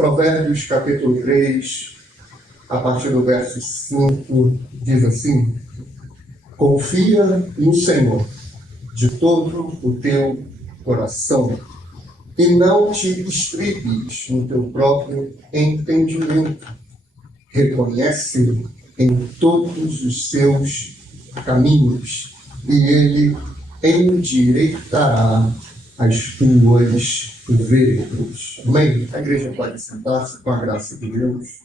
Provérbios capítulo 3, a partir do verso 5, diz assim: confia no Senhor de todo o teu coração e não te estribes no teu próprio entendimento. Reconhece-o em todos os seus caminhos e ele endireitará as tuas veredas. Amém? A igreja pode sentar-se com a graça de Deus.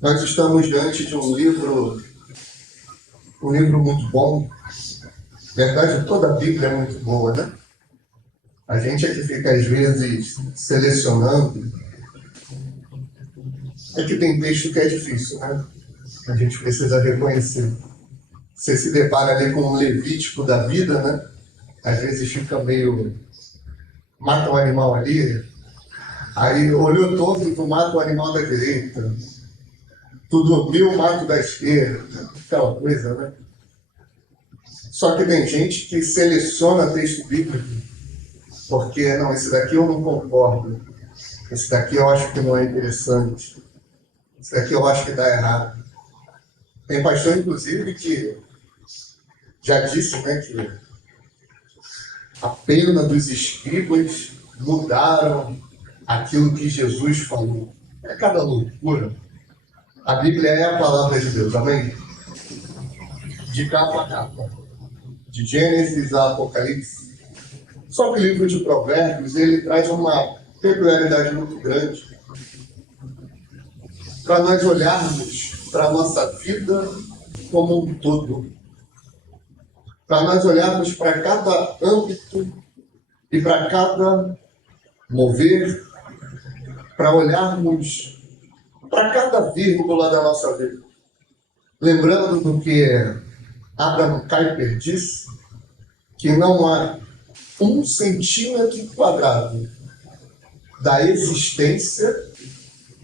Nós estamos diante de um livro muito bom. Na verdade, toda a Bíblia é muito boa, né? A gente é que fica, às vezes, selecionando. É que tem texto que é difícil, né? A gente precisa reconhecer. Você se depara ali com um Levítico da vida, né? Às vezes fica meio... mata um animal ali, aí olhou todo, tu mata o animal da direita. Tu dormiu, mata o da esquerda. Aquela coisa, né? Só que tem gente que seleciona texto bíblico porque, não, esse daqui eu não concordo. Esse daqui eu acho que não é interessante. Esse daqui eu acho que dá errado. Tem pastor, inclusive, que já disse, né, que a pena dos escribas mudaram aquilo que Jesus falou. É cada loucura. A Bíblia é a palavra de Deus, amém? De capa a capa. De Gênesis a Apocalipse. Só que o livro de Provérbios, ele traz uma peculiaridade muito grande para nós olharmos para a nossa vida como um todo. Para nós olharmos para cada âmbito e para cada mover, para olharmos para cada vírgula da nossa vida. Lembrando do que Abraham Kuyper disse, que não há 1 centímetro quadrado da existência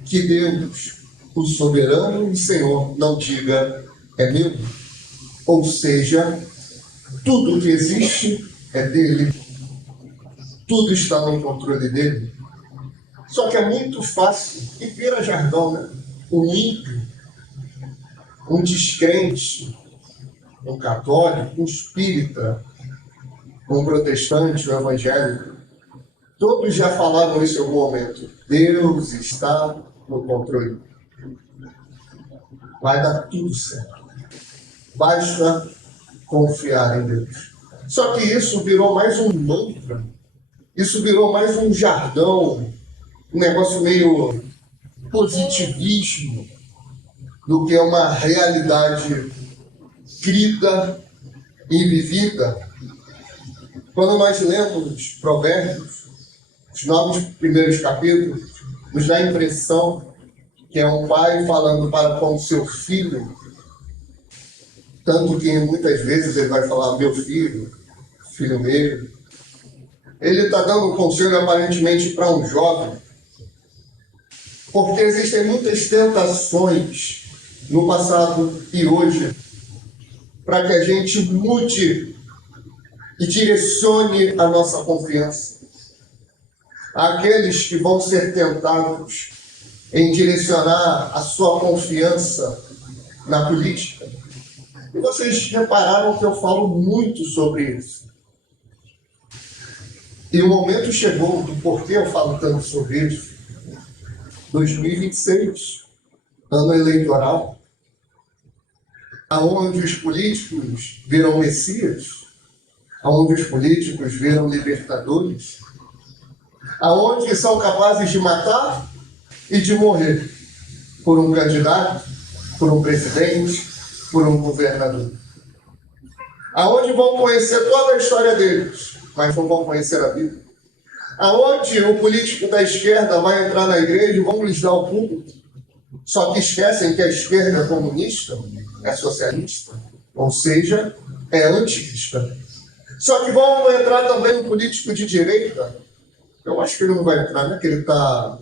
que Deus, o soberano e Senhor, não diga é meu. Ou seja, tudo que existe é dele. Tudo está no controle dele. Só que é muito fácil, e vira jargão, né? Um ímpio, um descrente, um católico, um espírita, um protestante, um evangélico, todos já falaram isso em algum momento. Deus está no controle. Vai dar tudo certo. Basta confiar em Deus. Só que isso virou mais um mantra. Isso virou mais um jargão, um negócio meio positivismo, do que uma realidade crida e vivida. Quando nós lemos Provérbios, os 9 primeiros capítulos, nos dá a impressão que é um pai falando para com o seu filho, tanto que muitas vezes ele vai falar meu filho, filho meu. Ele está dando um conselho aparentemente para um jovem, porque existem muitas tentações no passado e hoje para que a gente mude e direcione a nossa confiança. Aqueles que vão ser tentados em direcionar a sua confiança na política. E vocês repararam que eu falo muito sobre isso. E o momento chegou do porquê eu falo tanto sobre isso. 2026, ano eleitoral, aonde os políticos viram messias, aonde os políticos viram libertadores, aonde são capazes de matar e de morrer por um candidato, por um presidente, por um governador. Aonde vão conhecer toda a história deles, mas não vão conhecer a Bíblia. Aonde o político da esquerda vai entrar na igreja e vão lhes dar o púlpito, só que esquecem que a esquerda é comunista, é socialista, ou seja, é anticristã. Só que vão entrar também um político de direita. Eu acho que ele não vai entrar, né? Que ele está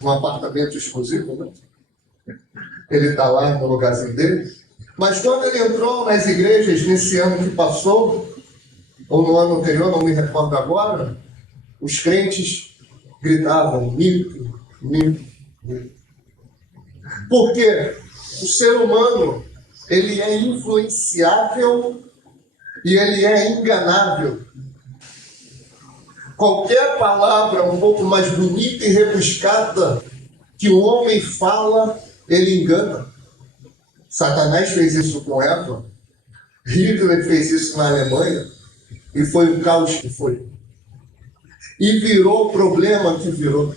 num apartamento exclusivo, né? Ele está lá no lugarzinho dele. Mas quando ele entrou nas igrejas nesse ano que passou, ou no ano anterior, não me recordo agora, os crentes gritavam: mito, mito, mito. Porque o ser humano, ele é influenciável e ele é enganável. Qualquer palavra um pouco mais bonita e rebuscada que o homem fala, ele engana. Satanás fez isso com Eva, Hitler fez isso na Alemanha, e foi o caos que foi. E virou o problema que virou.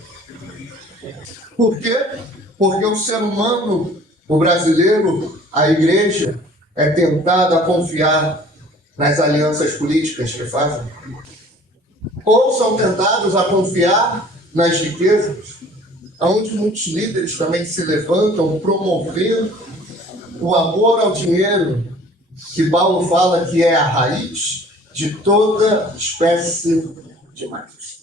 Por quê? Porque o ser humano, o brasileiro, a igreja, é tentado a confiar nas alianças políticas que fazem. Ou são tentados a confiar nas riquezas, onde muitos líderes também se levantam promovendo o amor ao dinheiro, que Paulo fala que é a raiz de toda espécie de males.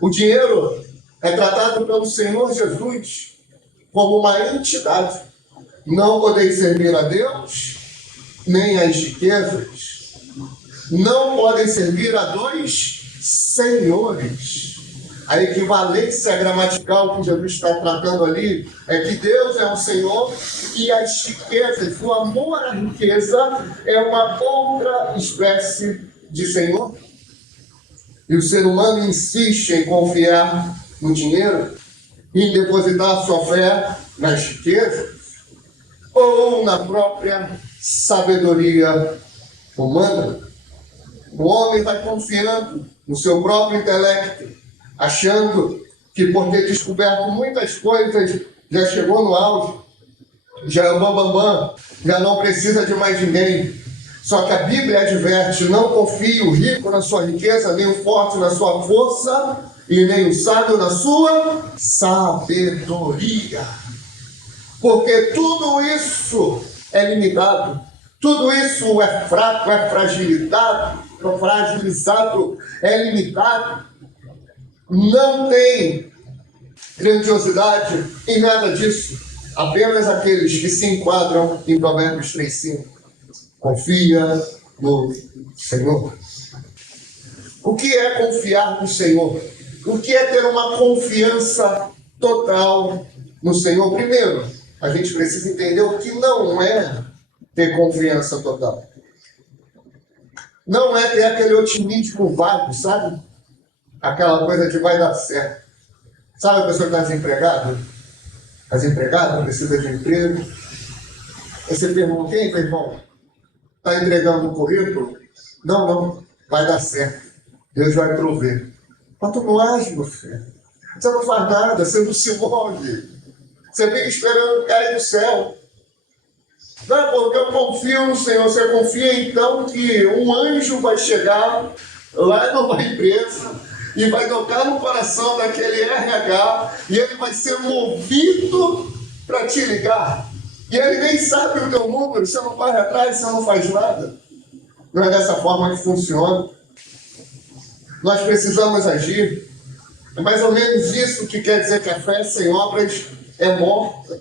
O dinheiro é tratado pelo Senhor Jesus como uma entidade. Não podeis servir a Deus, nem às riquezas. Não podem servir a dois senhores. A equivalência gramatical que Jesus está tratando ali é que Deus é um Senhor e as riquezas, o amor à riqueza é uma outra espécie de Senhor. E o ser humano insiste em confiar no dinheiro, em depositar sua fé nas riquezas ou na própria sabedoria humana. O homem vai confiando no seu próprio intelecto, achando que por ter descoberto muitas coisas já chegou no auge, já é o bambambam, já não precisa de mais ninguém. Só que a Bíblia adverte: não confie o rico na sua riqueza, nem o forte na sua força, e nem o sábio na sua sabedoria. Porque tudo isso é limitado, tudo isso é fraco, é fragilizado, é limitado. Não tem grandiosidade em nada disso. Apenas aqueles que se enquadram em Provérbios 3:5. Confia no Senhor. O que é confiar no Senhor? O que é ter uma confiança total no Senhor? Primeiro, a gente precisa entender o que não é ter confiança total. Não é ter aquele otimismo vago, sabe? Aquela coisa de vai dar certo. Sabe a pessoa que está desempregada? Está desempregada, precisa de emprego. Aí você pergunta: quem, meu irmão? Está entregando o currículo? Não, vai dar certo. Deus vai prover. Mas tu não age, meu filho. Você não faz nada, você não se move. Você fica esperando cair do céu. Não é porque eu confio no Senhor. Você confia então que um anjo vai chegar lá numa empresa e vai tocar no coração daquele RH e ele vai ser movido para te ligar. E ele nem sabe o teu número, você não corre atrás, você não faz nada. Não é dessa forma que funciona. Nós precisamos agir. É mais ou menos isso que quer dizer que a fé sem obras é morta.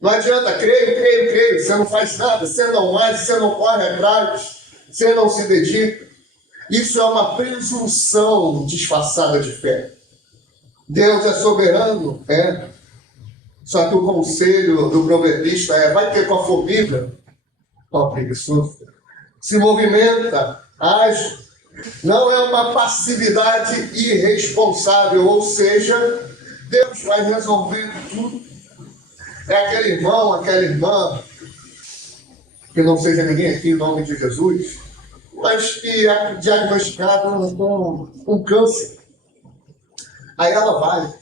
Não adianta, creio, você não faz nada, você não age, você não corre atrás, você não se dedica. Isso é uma presunção disfarçada de fé. Deus é soberano? É. Só que o conselho do proverbista é: vai ter com a formiga, ó preguiçoso. Se movimenta, age. Não é uma passividade irresponsável, ou seja, Deus vai resolver tudo. É aquele irmão, aquela irmã, que não seja ninguém aqui em nome de Jesus, mas que é diagnosticada com câncer. Aí ela vai,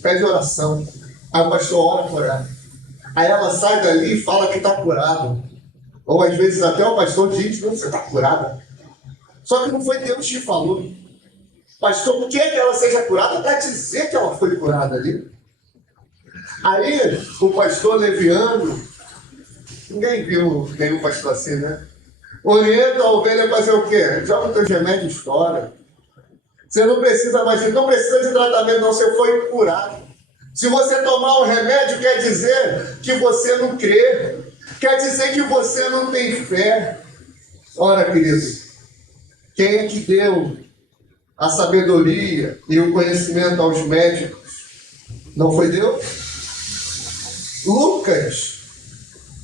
pede oração. Aí o pastor ora por ela. Aí ela sai dali e fala que está curada. Ou às vezes até o pastor diz: não, você está curada. Só que não foi Deus que falou. Pastor, por que ela seja curada? Para dizer que ela foi curada ali. Aí o pastor leviano, ninguém viu nenhum pastor assim, né? Orienta a ovelha a fazer o quê? Joga os teus remédios fora. Você não precisa mais, não precisa de tratamento, não, você foi curado. Se você tomar um remédio, quer dizer que você não crê. Quer dizer que você não tem fé. Ora, querido, quem é que deu a sabedoria e o conhecimento aos médicos? Não foi Deus? Lucas,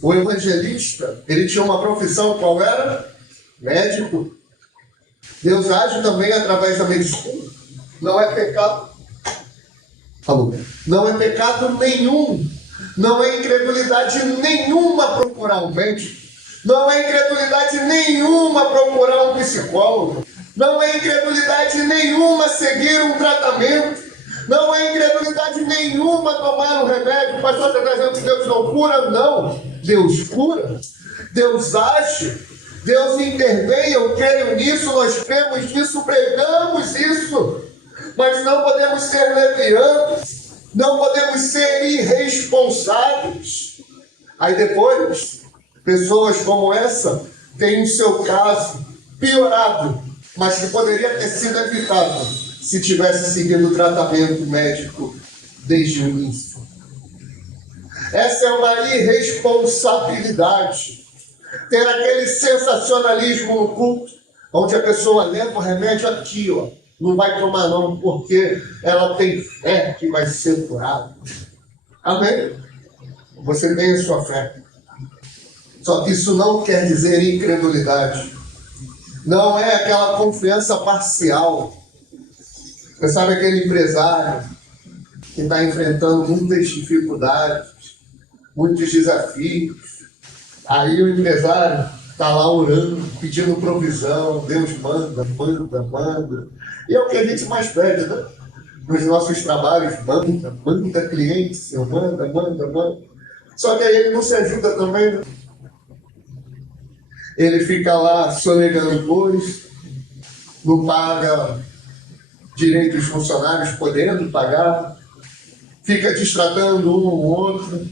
o evangelista, ele tinha uma profissão, qual era? Médico. Deus age também através da medicina. Não é pecado. Falou. Não é pecado nenhum. Não é incredulidade nenhuma procurar um médico. Não é incredulidade nenhuma procurar um psicólogo. Não é incredulidade nenhuma seguir um tratamento. Não é incredulidade nenhuma tomar um remédio. Pastor, você está dizendo que Deus não cura? Não. Deus cura. Deus age. Deus intervém. Eu creio nisso, nós cremos nisso, pregamos isso. Mas não podemos ser levianos. Não podemos ser irresponsáveis. Aí depois, pessoas como essa têm o seu caso piorado, mas que poderia ter sido evitado se tivesse seguido o tratamento médico desde o início. Essa é uma irresponsabilidade. Ter aquele sensacionalismo no culto, onde a pessoa leva o remédio aqui, ó. Não vai tomar não, porque ela tem fé que vai ser curada. Amém? Você tem a sua fé. Só que isso não quer dizer incredulidade. Não é aquela confiança parcial. Você sabe aquele empresário que está enfrentando muitas dificuldades, muitos desafios. Aí o empresário está lá orando, pedindo provisão. Deus manda, manda, manda. E é o que a gente mais pede, né? Nos nossos trabalhos, manda, manda cliente, Senhor, manda, manda, manda. Só que aí ele não se ajuda também, né? Ele fica lá sonegando imposto, não paga direito dos funcionários, podendo pagar, fica destratando um ou outro,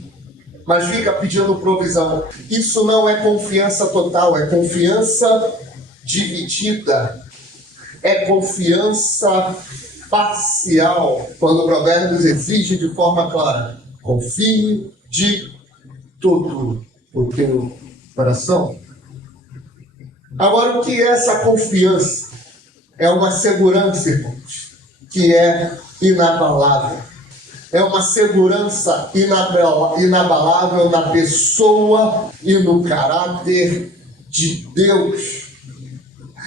mas fica pedindo provisão. Isso não é confiança total, é confiança dividida, é confiança parcial. Quando o Provérbios exige de forma clara: confie de todo o teu coração. Agora, o que é essa confiança? É uma segurança, irmãos, que é inabalável. É uma segurança inabalável na pessoa e no caráter de Deus.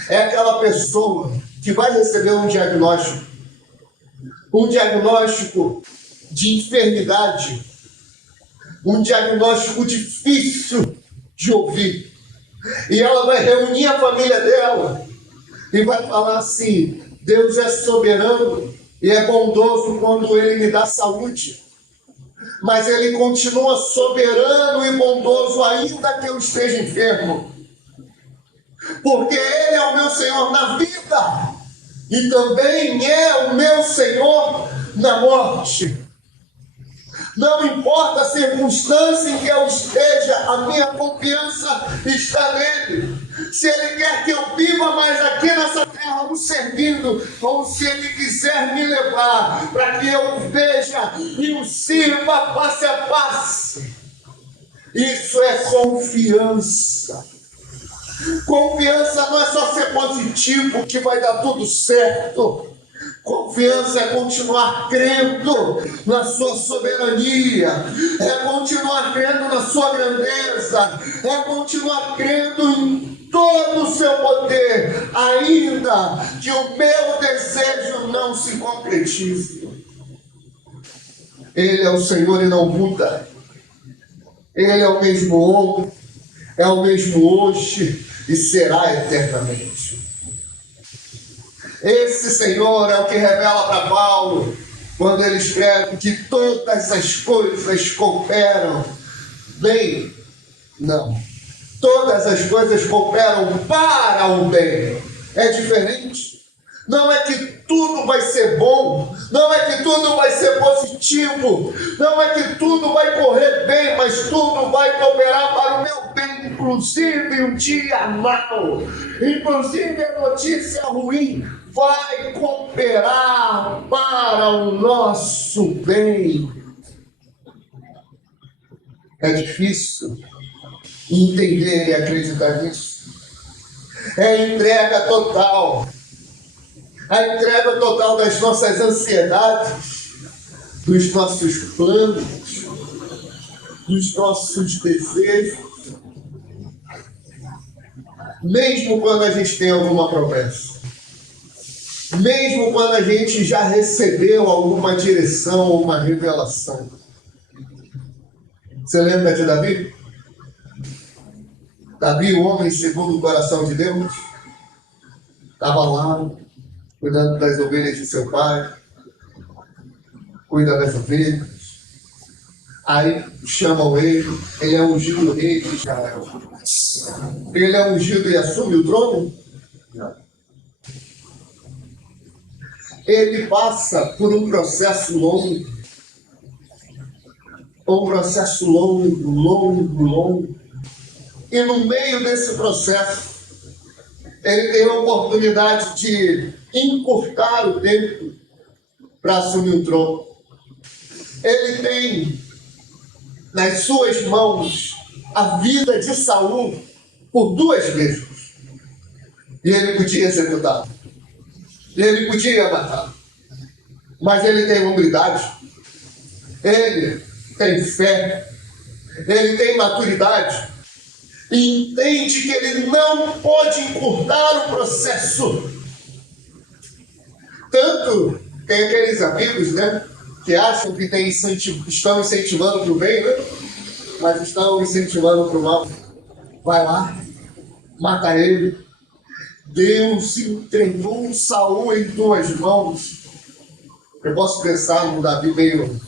É aquela pessoa que vai receber um diagnóstico de enfermidade, um diagnóstico difícil de ouvir. E ela vai reunir a família dela e vai falar assim: Deus é soberano e é bondoso quando Ele me dá saúde. Mas Ele continua soberano e bondoso ainda que eu esteja enfermo. Porque Ele é o meu Senhor na vida e também é o meu Senhor na morte. Não importa a circunstância em que eu esteja, a minha confiança está nele. Se Ele quer que eu viva mais aqui nessa terra o servindo, ou se Ele quiser me levar para que eu veja e o sirva face a face. Isso é confiança. Confiança não é só ser positivo que vai dar tudo certo. Confiança é continuar crendo na sua soberania, é continuar crendo na sua grandeza, é continuar crendo em todo o seu poder, ainda que o meu desejo não se concretize. Ele é o Senhor e não muda. Ele é o mesmo ontem, é o mesmo hoje e será eternamente. Esse Senhor é o que revela para Paulo, quando ele escreve que todas as coisas cooperam bem. Não. Todas as coisas cooperam para o bem. É diferente. Não é que tudo vai ser bom, não é que tudo vai ser positivo, não é que tudo vai correr bem, mas tudo vai cooperar para o meu bem, inclusive um dia mau, inclusive a notícia ruim vai cooperar para o nosso bem. É difícil, entender e acreditar nisso. É a entrega total. A entrega total das nossas ansiedades, dos nossos planos, dos nossos desejos. Mesmo quando a gente tem alguma promessa. Mesmo quando a gente já recebeu alguma direção ou uma revelação. Você lembra de Davi? Davi, o homem segundo o coração de Deus, estava lá, cuidando das ovelhas de seu pai, cuida das ovelhas. Aí chamam ele é ungido rei de Israel. Ele é ungido e assume o trono? Não. Ele passa por um processo longo. Um processo longo. E no meio desse processo, ele tem a oportunidade de encurtar o tempo para assumir o trono. Ele tem nas suas mãos a vida de Saul por 2 vezes. E ele podia executá-lo. E ele podia matá-lo. Mas ele tem humildade. Ele tem fé. Ele tem maturidade. E entende que ele não pode encurtar o processo. Tanto tem aqueles amigos, né? Que acham que estão incentivando para o bem, né? Mas estão incentivando para o mal. Vai lá, mata ele. Deus entregou Saul em 2 mãos. Eu posso pensar num Davi meio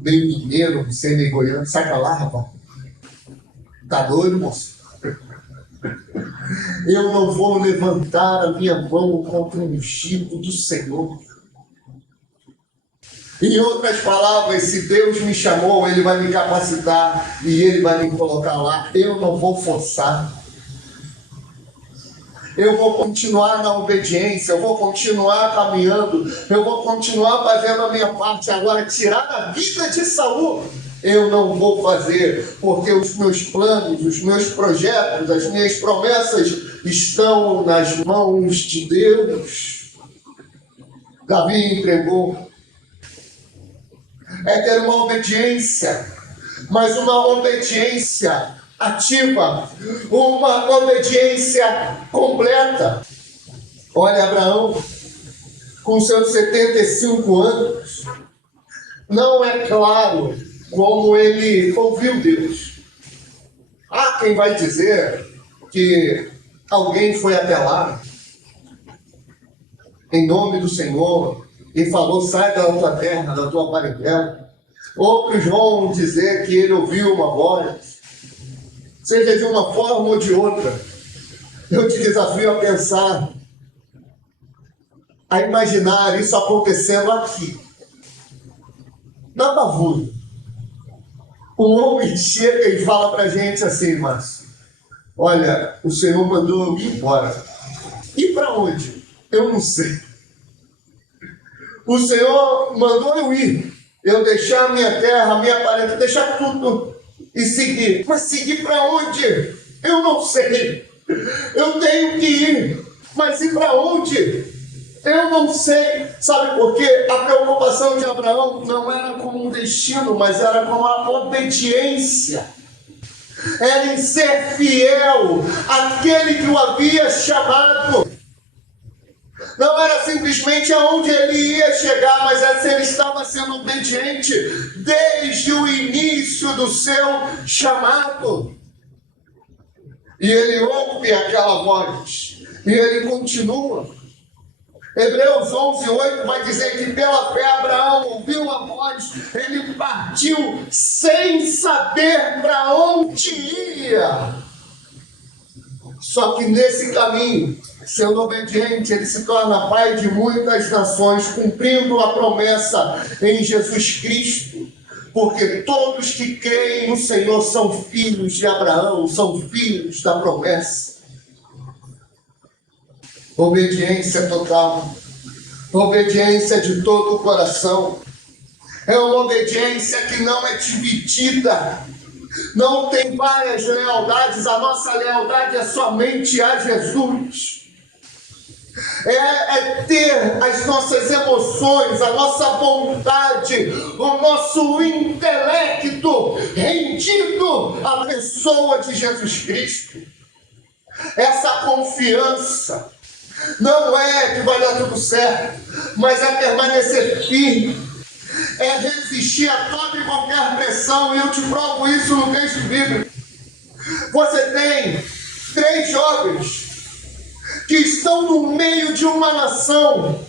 mineiro, meio goiano. Sai pra lá, rapaz. Tá doido, moço? Eu não vou levantar a minha mão contra o ungido do Senhor. Em outras palavras, se Deus me chamou, Ele vai me capacitar e Ele vai me colocar lá. Eu não vou forçar. Eu vou continuar na obediência, eu vou continuar caminhando, eu vou continuar fazendo a minha parte. Agora, tirar a vida de Saul, eu não vou fazer, porque os meus planos, os meus projetos, as minhas promessas estão nas mãos de Deus. Davi entregou. É ter uma obediência, mas uma obediência ativa, uma obediência completa. Olha, Abraão, com seus 75 anos, não é claro como ele ouviu Deus. Há quem vai dizer que alguém foi até lá, em nome do Senhor, e falou: sai da tua terra, da tua parentela. Outros vão dizer que ele ouviu uma voz. Seja de uma forma ou de outra, eu te desafio a pensar, a imaginar isso acontecendo aqui, na Pavuna. Um homem chega e fala pra gente assim: mas, olha, o Senhor mandou eu ir embora. E para onde? Eu não sei. O Senhor mandou eu ir, eu deixar a minha terra, a minha parentela, deixar tudo e seguir. Mas seguir para onde? Eu não sei. Eu tenho que ir, mas ir para onde? Eu não sei. Sabe por quê? A preocupação de Abraão não era com um destino, mas era com a obediência. Era em ser fiel àquele que o havia chamado. Não era simplesmente aonde ele ia chegar, mas é se ele estava sendo obediente desde o início do seu chamado. E ele ouve aquela voz, e ele continua. Hebreus 11:8 vai dizer que pela fé Abraão ouviu a voz, ele partiu sem saber para onde ia. Só que nesse caminho, sendo obediente, ele se torna pai de muitas nações, cumprindo a promessa em Jesus Cristo. Porque todos que creem no Senhor são filhos de Abraão, são filhos da promessa. Obediência total. Obediência de todo o coração. É uma obediência que não é dividida. Não tem várias lealdades, a nossa lealdade é somente a Jesus. É ter as nossas emoções, a nossa vontade, o nosso intelecto rendido à pessoa de Jesus Cristo. Essa confiança não é que vai dar tudo certo, mas é permanecer firme, é resistir a toda e qualquer pressão, e eu te provo isso no texto bíblico. Você tem 3 jovens que estão no meio de uma nação,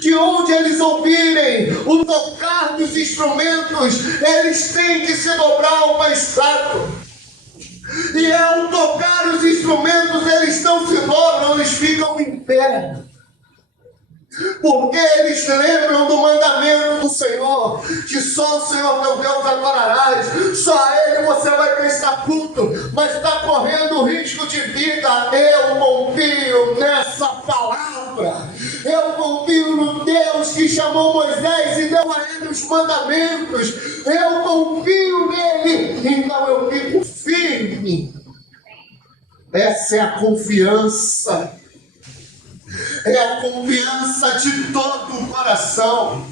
de onde eles ouvirem o tocar dos instrumentos, eles têm que se dobrar a uma estátua. E ao tocar os instrumentos, eles não se dobram, eles ficam em pé. Porque eles lembram do mandamento do Senhor, que só o Senhor teu Deus adorarás, só a Ele você vai prestar culto, mas está correndo risco de vida. Eu confio nessa palavra, eu confio no Deus que chamou Moisés e deu a ele os mandamentos, eu confio nele, então eu fico firme. Essa é a confiança. É a confiança de todo o coração.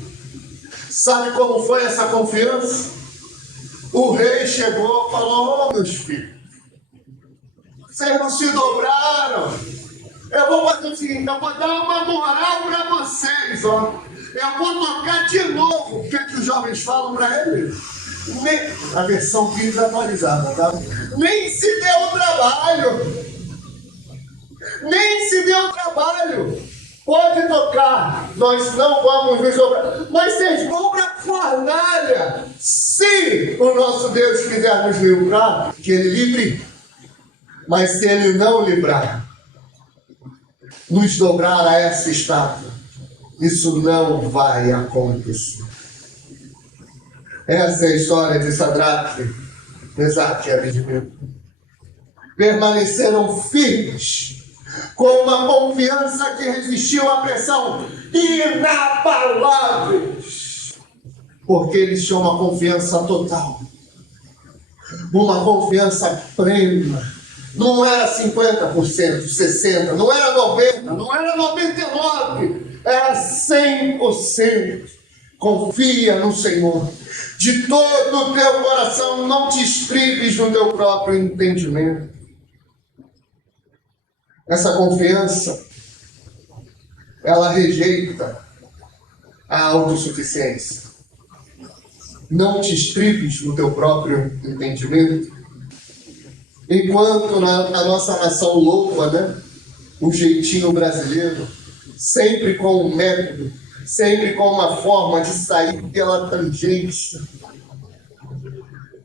Sabe como foi essa confiança? O rei chegou e falou: "Ô, meus filhos, vocês não se dobraram. Eu vou fazer o seguinte, eu vou dar uma moral para vocês, ó. Eu vou tocar de novo." O que é que os jovens falam para ele? A versão 15 atualizada, tá? Nem se deu trabalho. Nem se deu trabalho. Pode tocar, nós não vamos nos dobrar. Mas vocês vão para a fornalha. Se o nosso Deus quiser nos livrar, que Ele livre. Mas se Ele não livrar, nos dobrar a essa estátua, isso não vai acontecer. Essa é a história de Sadraque, Mesaque e Abednego. Permaneceram firmes, com uma confiança que resistiu à pressão, inabaláveis, porque eles tinham uma confiança total, uma confiança plena. Não era 50%, 60%, não era 90%, não era 99%, era 100%. Confia no Senhor de todo o teu coração, não te estribes no teu próprio entendimento. Essa confiança, ela rejeita a autossuficiência. Não te estribes no teu próprio entendimento. Enquanto a nossa nação louva, né, o jeitinho brasileiro, sempre com um método, sempre com uma forma de sair pela tangência,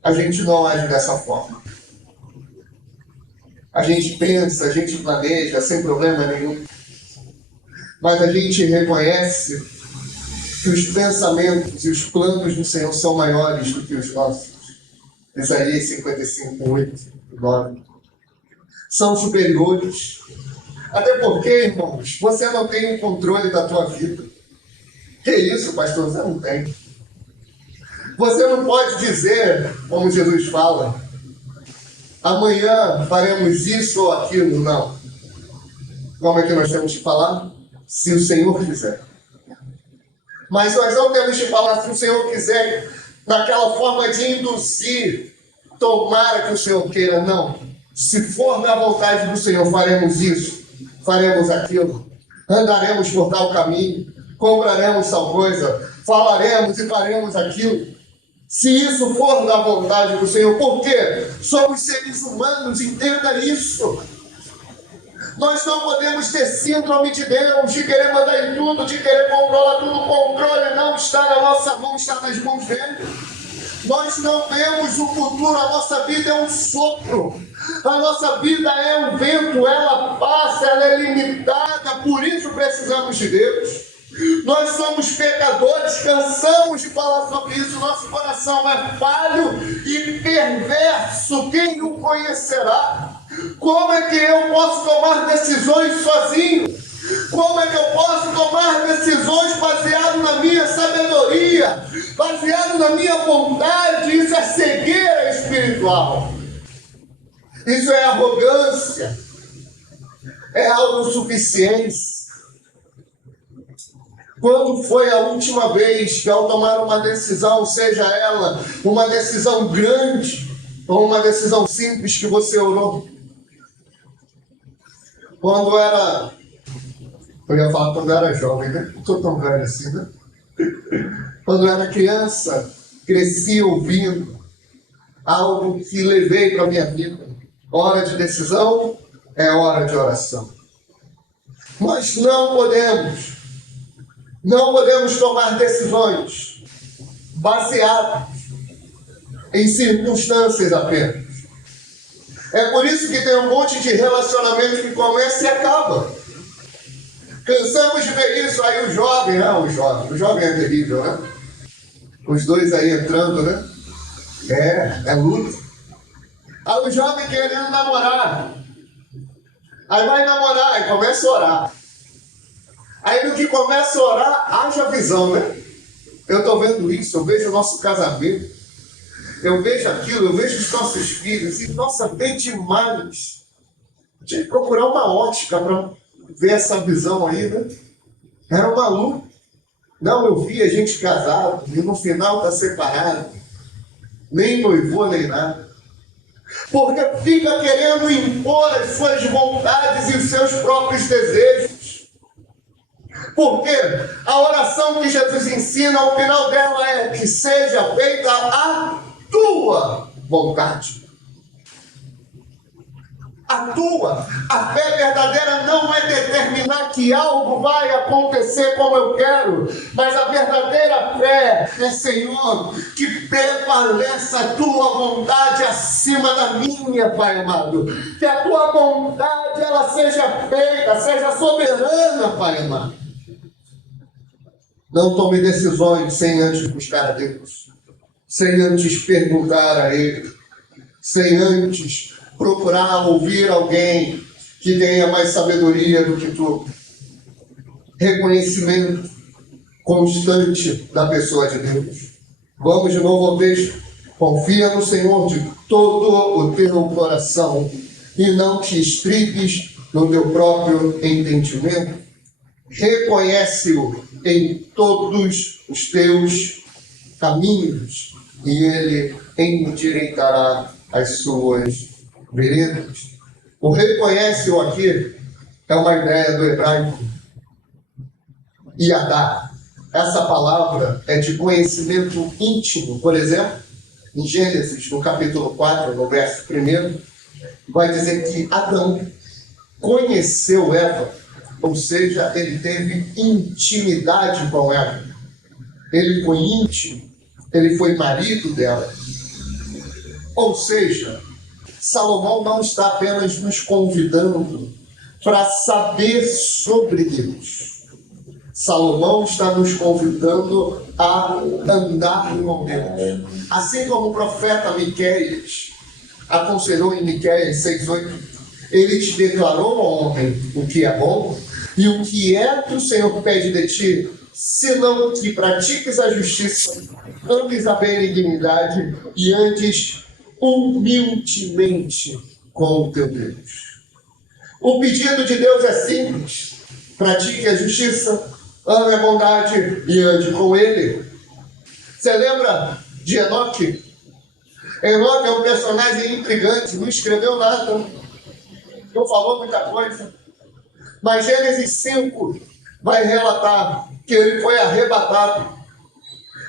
a gente não age dessa forma. A gente pensa, a gente planeja sem problema nenhum, mas a gente reconhece que os pensamentos e os planos do Senhor são maiores do que os nossos. Isaías 55, 8, 9. São superiores. Até porque, irmãos, você não tem o controle da tua vida. Que isso, pastor? Você não tem. Você não pode dizer, como Jesus fala, amanhã faremos isso ou aquilo. Não. Como é que nós temos que falar? Se o Senhor quiser. Mas nós não temos que falar se o Senhor quiser naquela forma de induzir, tomara que o Senhor queira. Não. Se for na vontade do Senhor, faremos isso, faremos aquilo, andaremos por tal caminho, compraremos tal coisa, falaremos e faremos aquilo. Se isso for da vontade do Senhor, por quê? Somos seres humanos, entenda isso. Nós não podemos ter síndrome de Deus, de querer mandar em tudo, de querer controlar tudo. O controle não está na nossa mão, está nas mãos dele. Nós não vemos o futuro, a nossa vida é um sopro. A nossa vida é um vento, ela passa, ela é limitada, por isso precisamos de Deus. Nós somos pecadores, cansamos de falar sobre isso, nosso coração é falho e perverso, quem o conhecerá? Como é que eu posso tomar decisões sozinho? Como é que eu posso tomar decisões baseado na minha sabedoria, baseado na minha vontade? Isso é cegueira espiritual. Isso é arrogância. É autossuficiência. Quando foi a última vez que, ao tomar uma decisão, seja ela uma decisão grande ou uma decisão simples, que você orou? Quando era... Eu ia falar quando era jovem, né? Não estou tão velho assim, né? Quando era criança, cresci ouvindo algo que levei para a minha vida. Hora de decisão é hora de oração. Nós não podemos tomar decisões baseadas em circunstâncias apenas. É por isso que tem um monte de relacionamento que começa e acaba. Cansamos de ver isso aí, o jovem é terrível, né? Os dois aí entrando, né? É luta. Aí o jovem querendo namorar. Aí vai namorar e começa a orar. Aí no que começa a orar, haja visão, né? Eu estou vendo isso, eu vejo o nosso casamento, eu vejo aquilo, eu vejo os nossos filhos, e nossa, bem demais. Tinha que procurar uma ótica para ver essa visão aí, né? Era uma luta. Não, eu vi a gente casado e no final está separado. Nem noivou, nem nada. Porque fica querendo impor as suas vontades e os seus próprios desejos. Porque a oração que Jesus ensina, ao final dela, é que seja feita a tua vontade. A tua. A fé verdadeira não é determinar que algo vai acontecer como eu quero, mas a verdadeira fé é, Senhor, que prevaleça a tua vontade acima da minha, Pai amado. Que a tua vontade ela seja feita, seja soberana, Pai amado. Não tome decisões sem antes buscar a Deus, sem antes perguntar a Ele, sem antes procurar ouvir alguém que tenha mais sabedoria do que tu. Reconhecimento constante da pessoa de Deus. Vamos de novo ao texto. Confia no Senhor de todo o teu coração e não te estribes no teu próprio entendimento. Reconhece-o em todos os teus caminhos e Ele endireitará as suas veredas. O reconhece-o aqui é uma ideia do hebraico yadá. Essa palavra é de conhecimento íntimo. Por exemplo, em Gênesis, no capítulo 4, no verso 1, vai dizer que Adão conheceu Eva, ou seja, ele teve intimidade com ela. Ele foi íntimo, ele foi marido dela. Ou seja, Salomão não está apenas nos convidando para saber sobre Deus. Salomão está nos convidando a andar com Deus. Assim como o profeta Miqueias aconselhou em Miqueias 6:8, ele te declarou ao homem o que é bom e o que é que o Senhor pede de ti, senão que pratiques a justiça, ames a benignidade e andes humildemente com o teu Deus. O pedido de Deus é simples: pratique a justiça, ame a bondade e ande com Ele. Você lembra de Enoque? Enoque é um personagem intrigante, não escreveu nada, não falou muita coisa, mas Gênesis 5 vai relatar que ele foi arrebatado.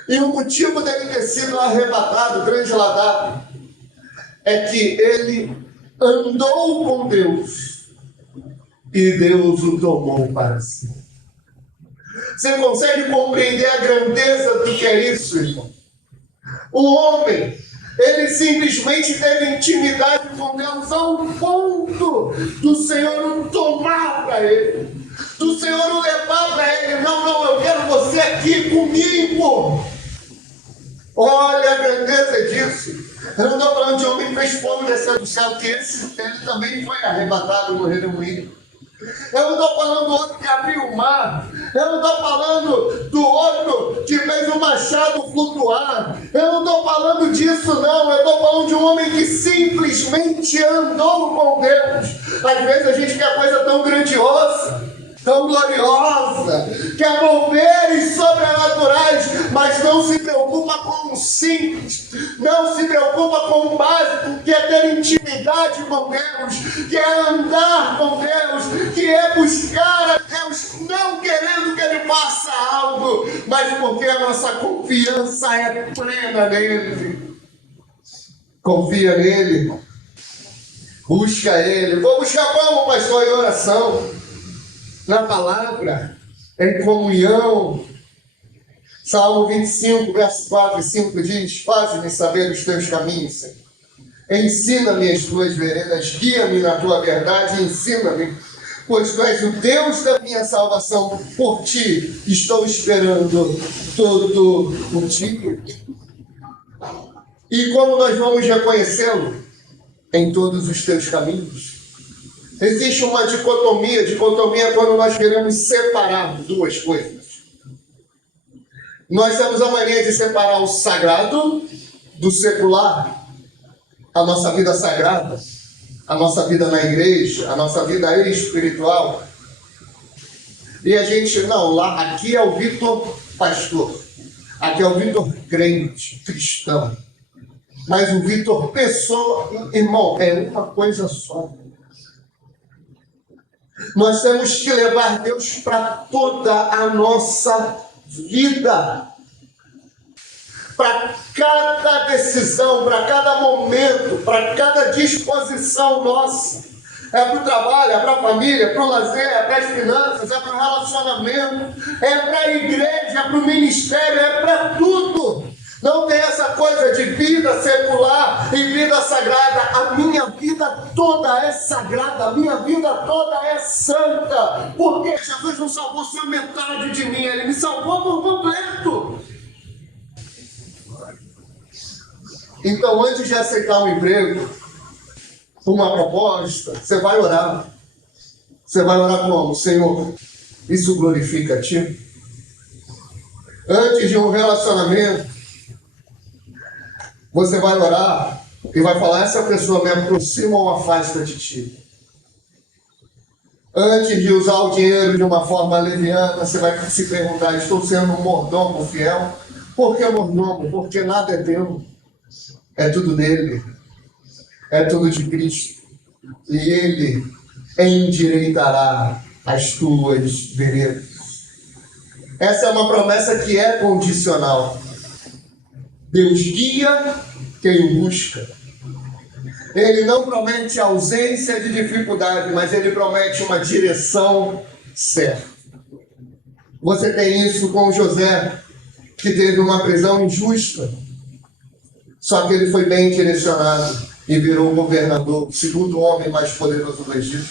E o motivo dele ter sido arrebatado, transladado, é que ele andou com Deus e Deus o tomou para si. Você consegue compreender a grandeza do que é isso, irmão? O homem, ele simplesmente teve intimidade com Deus ao ponto do Senhor o tomar para ele, do Senhor o levar para ele. Não, eu quero você aqui comigo. Olha a grandeza disso. Eu não estou falando de homem que fez fogo descer do céu, que ele também foi arrebatado no redemoinho. Eu não estou falando do outro que abriu o mar. Eu não estou falando do outro que fez o machado flutuar. Eu não estou falando disso, não. Eu estou falando de um homem que simplesmente andou com Deus. Às vezes a gente quer coisa tão grandiosa, tão gloriosa, quer moveres sobrenaturais, mas não se preocupa com o simples, não se preocupa com o básico, que é ter intimidade com Deus, que é andar com Deus, que é buscar a Deus, não querendo que Ele faça algo, mas porque a nossa confiança é plena nele. Confia nele, busca Ele. Vou buscar como, pastor? Em oração, na palavra, em comunhão. Salmo 25, verso 4 e 5 diz: faze-me saber os teus caminhos, Senhor. Ensina-me as tuas veredas, guia-me na tua verdade, ensina-me, pois tu és o Deus da minha salvação. Por ti estou esperando todo o dia. E como nós vamos reconhecê-lo? Em todos os teus caminhos. Existe uma dicotomia. Dicotomia é quando nós queremos separar duas coisas. Nós temos a mania de separar o sagrado do secular. A nossa vida sagrada, a nossa vida na igreja, a nossa vida espiritual. E a gente, não, lá, aqui é o Vitor pastor. Aqui é o Vitor crente, cristão. Mas o Vitor pessoa, irmão, é uma coisa só. Nós temos que levar Deus para toda a nossa vida. Para cada decisão, para cada momento, para cada disposição nossa. É para o trabalho, é para a família, é para o lazer, é para as finanças, é para o relacionamento, é para a igreja, é para o ministério, é para tudo. Não tem essa coisa de vida secular e vida sagrada. A minha vida toda é sagrada, a minha vida toda é santa. Porque Jesus não salvou só metade de mim, Ele me salvou por completo. Então, antes de aceitar um emprego, uma proposta, você vai orar. Você vai orar como? Senhor, isso glorifica a Ti? Antes de um relacionamento, você vai orar e vai falar: essa pessoa me aproxima ou afasta de Ti? Antes de usar o dinheiro de uma forma leviana, você vai se perguntar: estou sendo um mordomo fiel? Por que mordomo? Porque nada é teu. É tudo dele. É tudo de Cristo. E Ele endireitará as tuas veredas. Essa é uma promessa que é condicional. Deus guia quem o busca. Ele não promete ausência de dificuldade, mas Ele promete uma direção certa. Você tem isso com José, que teve uma prisão injusta. Só que ele foi bem direcionado e virou governador, o segundo homem mais poderoso do Egito.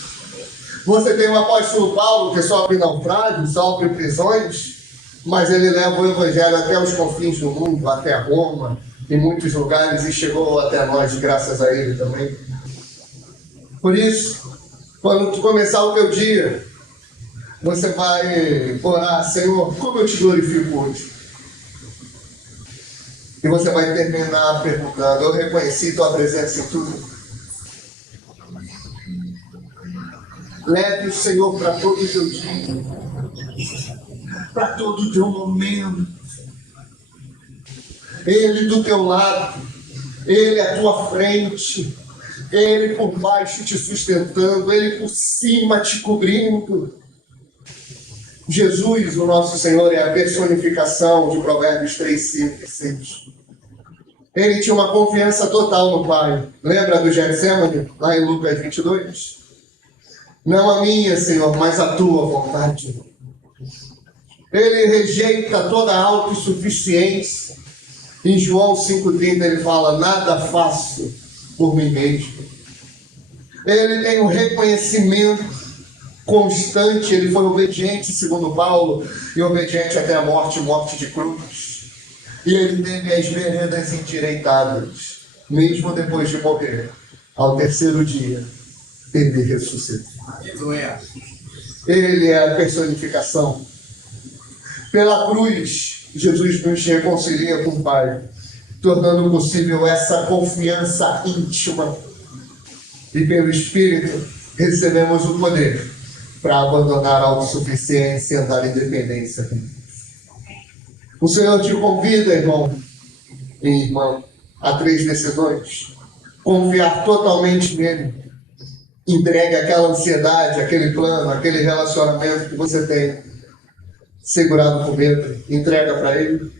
Você tem o apóstolo Paulo, que sofre naufrágios, sofre prisões, mas ele leva o evangelho até os confins do mundo, até Roma, em muitos lugares, e chegou até nós, graças a ele também. Por isso, quando tu começar o teu dia, você vai orar: Senhor, como eu te glorifico hoje? E você vai terminar perguntando: eu reconheci tua presença em tudo. Leve o Senhor para todo o teu dia, para todo o teu momento. Ele do teu lado, Ele à tua frente, Ele por baixo te sustentando, Ele por cima te cobrindo. Jesus, o nosso Senhor, é a personificação de Provérbios 3, 5 e 6. Ele tinha uma confiança total no Pai. Lembra do Getsemane, lá em Lucas 22? Não a minha, Senhor, mas a tua vontade. Ele rejeita toda a autossuficiência. Em João 5,30 ele fala: nada faço por mim mesmo. Ele tem um reconhecimento constante. Ele foi obediente, segundo Paulo, e obediente até a morte, morte de cruz. E ele teve as veredas endireitadas, mesmo depois de morrer. Ao terceiro dia, ele ressuscitou. Ele é a personificação. Pela cruz, Jesus nos reconcilia com o Pai, tornando possível essa confiança íntima. E pelo Espírito, recebemos o poder para abandonar a autossuficiência e andar em dependência. O Senhor te convida, irmão e irmã, a 3 decisões. Confiar totalmente nele. Entregue aquela ansiedade, aquele plano, aquele relacionamento que você tem segurado com medo. Entrega para ele.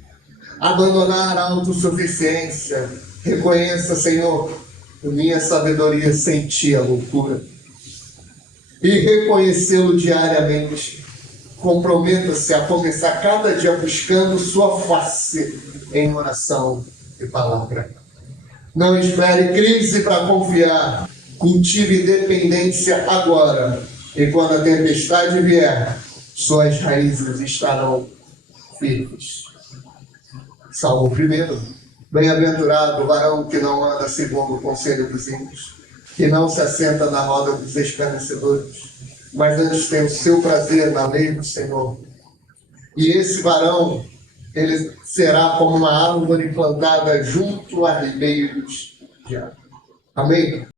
Abandonar a autossuficiência. Reconheça, Senhor, minha sabedoria sem ti é loucura. E reconhecê-lo diariamente. Comprometa-se a começar cada dia buscando sua face em oração e palavra. Não espere crise para confiar. Cultive dependência agora. E quando a tempestade vier, suas raízes estarão firmes. Salmo 1. Bem-aventurado o varão que não anda segundo o conselho dos ímpios, que não se assenta na roda dos escarnecedores, mas antes tem o seu prazer na lei do Senhor. E esse varão, ele será como uma árvore plantada junto a ribeiros de água. Amém?